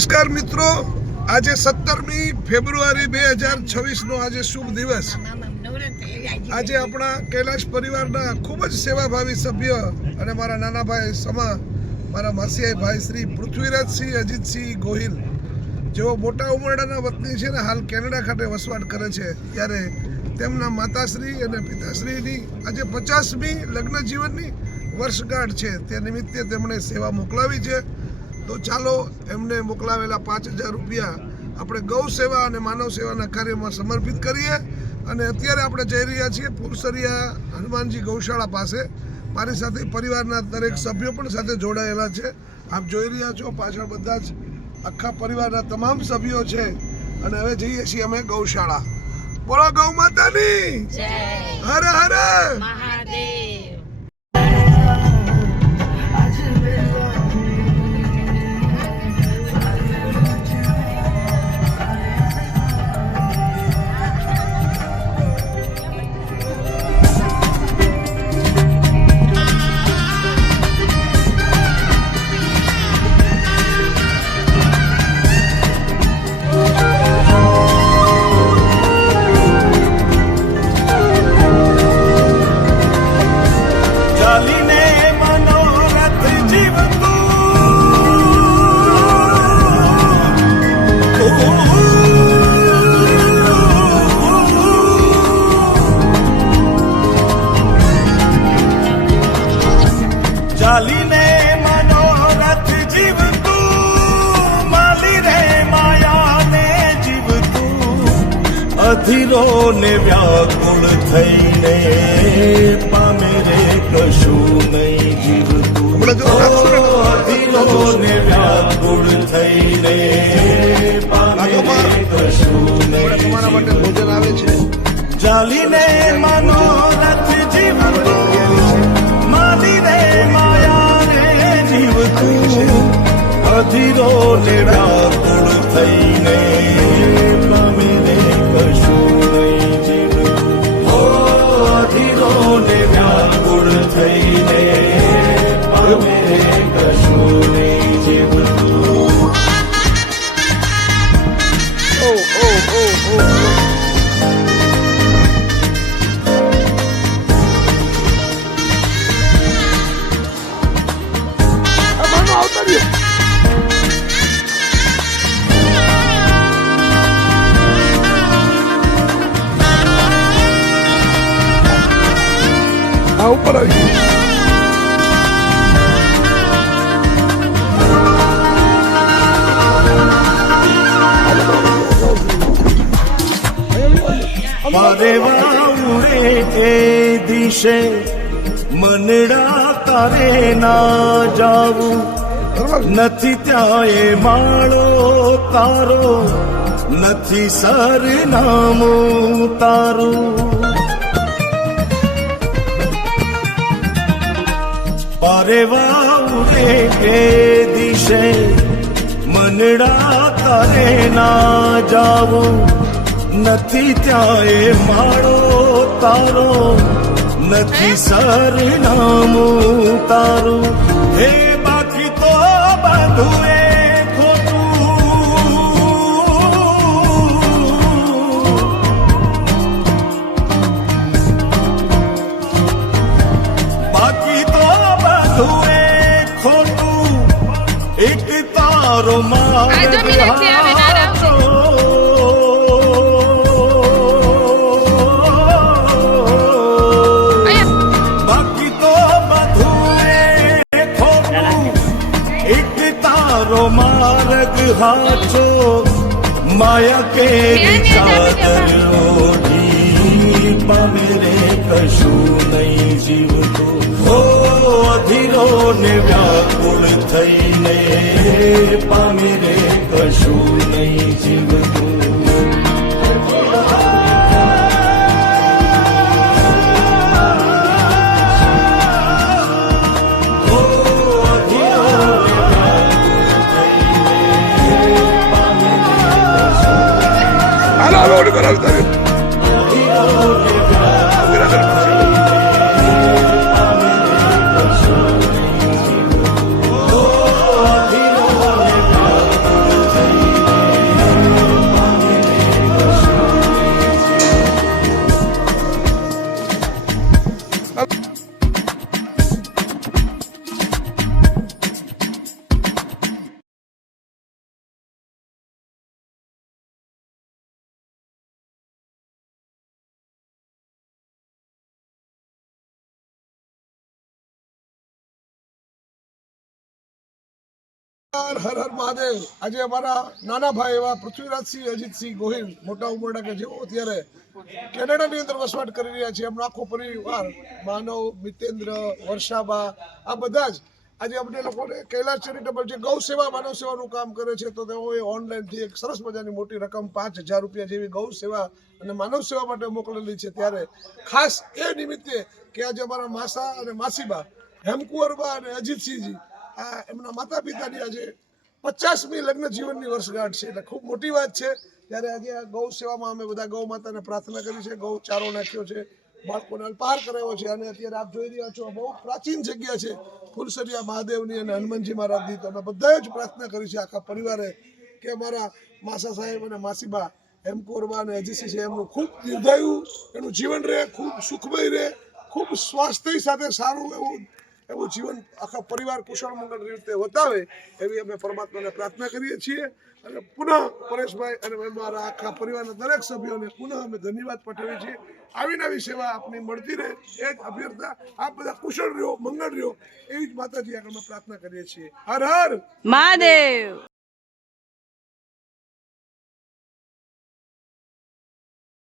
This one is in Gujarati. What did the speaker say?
નમસ્કાર મિત્રો, આજે 17મી ફેબ્રુઆરી 2026 નો આજે શુભ દિવસ. આજે આપણા કૈલાશ પરિવારના ખૂબ જ સેવાભાવી સભ્ય અને મારા નાના ભાઈ સમા મારા માસીયાઈ ભાઈ શ્રી પૃથ્વીરાજસિંહ અજીતસિંહ ગોહિલ, જેઓ મોટા ઉમરડાના વતની છે ને હાલ કેનેડા ખાતે વસવાટ કરે છે, ત્યારે તેમના માતાશ્રી અને પિતાશ્રીની આજે 50મી લગ્ન જીવનની વર્ષગાંઠ છે. તે નિમિત્તે તેમણે સેવા મોકલાવી છે. તો ચાલો એમને મોકલાવેલા 5000 રૂપિયા આપણે ગૌ સેવા અને માનવ સેવાના કાર્યમાં સમર્પિત કરીએ. અને અત્યારે આપણે જઈ રહ્યા છીએ પુરસરિયા હનુમાનજી ગૌશાળા પાસે. મારી સાથે પરિવારના દરેક સભ્યો પણ સાથે જોડાયેલા છે. આપ જોઈ રહ્યા છો પાછળ બધા જ આખા પરિવારના તમામ સભ્યો છે. અને હવે જઈએ છીએ અમે ગૌશાળા. બોલો ગૌ માતાની જય, હર હર મહાદેવ. ચાલીને મનોરથ જીવતું, માલી રે માયાને જીવતું, અધીરો ને વ્યાકુળ થઈને પામે રે કશું નહીં જીવતું. અધીરો ને વ્યાકુળ થઈને પામે રે કશું નહીં જીવતું. ચાલીને મનોરથ જીવતું, માલી રે અધીરો ને વ્યાકુળ થઈને પામે રે કશું નહીં જીવતું. અધીરો ને વ્યાકુળ થઈને પામે રે કશું નહીં જીવતું. ઉપર આવી વારે એ દિશે મનડા તારે ના જાવું, નથી ત્યાં એ માળો તારો, નથી સરનામું તારું. પારેવાઉરે એ દિશે મનડા તારે ના જાવું, નથી ત્યાં એ માળો તારો, નથી સરનામું તારું. હે બાકી તો બધું એ એક તારો માર્ગ હાચો, બાકી તો બધું એ ખોટું. એક તારો માર્ગ હાચો, માયા કેરી ચાદર ઓઢી પામે રે કશું નહીં જીવતું. અધીરો ને વ્યાકુળ થઈને પામે રે કશું નહીં જીવતું. હર હર મહાદેવ. આજે અમારા નાના ભાઈ એવા પૃથ્વીરાજસિંહ અજીતસિંહ ગોહિલ મોટા ઉમરડા કે જેઓ અત્યારે કેનેડાની અંદર વસવાટ કરી રહ્યા છે, એમનો આખો પરિવાર માનવ, મિતેન્દ્ર, વર્ષાબા આ બધા જ આજે અમને લોકોને કૈલાશ ચેરિટેબલ જે ગૌ સેવા માનવ સેવાનું કામ કરે છે, તો તેઓએ ઓનલાઈનથી એક સરસ મજાની મોટી રકમ 5,000 રૂપિયા જેવી ગૌ સેવા અને માનવ સેવા માટે મોકલેલી છે. ત્યારે ખાસ એ નિમિત્તે કે આજે અમારા માસા અને માસીબા હેમકુંવરબા અને અજીતસિંહજી આ એમના માતા પિતાની આજે 50મી લગ્ન જીવનની વર્ષગાંઠ છે, એટલે ખૂબ મોટી વાત છે. ત્યારે આજે આ ગૌ સેવામાં અમે બધા ગૌ માતાને પ્રાર્થના કરી છે, ગૌ ચારો નાખ્યો છે, બાળકોને અલ્પાહાર કરાવ્યો છે, અને અત્યારે આપ જોઈ રહ્યા છો બહુ પ્રાચીન જગ્યા છે ફુલસરિયા મહાદેવની અને હનુમાનજી મહારાજની. તો અમે બધાએ જ પ્રાર્થના કરી છે આખા પરિવારે કે અમારા માસા સાહેબ અને માસીબા હેમકુંવરબા અને અજીતસિંહ છે એમનું ખૂબ દીર્ઘાયુ એનું જીવન રહે, ખૂબ સુખમય રહે, ખૂબ સ્વાસ્થ્ય સાથે સારું એવું જીવન આખા પરિવાર કુશળ મંગળ રીતે વતાવે એવી અમે પરમાત્માને પ્રાર્થના કરીએ છીએ. અને પુનઃ પરેશભાઈ અને મારા આખા પરિવારના દરેક સભ્યોને પુનઃ અમે ધન્યવાદ પાઠવીએ છીએ. આવી નવી સેવા આપની મળતી રહે એ જ અભ્યર્થના. આપ બધા કુશળ રહ્યો, મંગળ રહ્યો એવી જ માતાજી આગળ પ્રાર્થના કરીએ છીએ. હર હર મહાદેવ.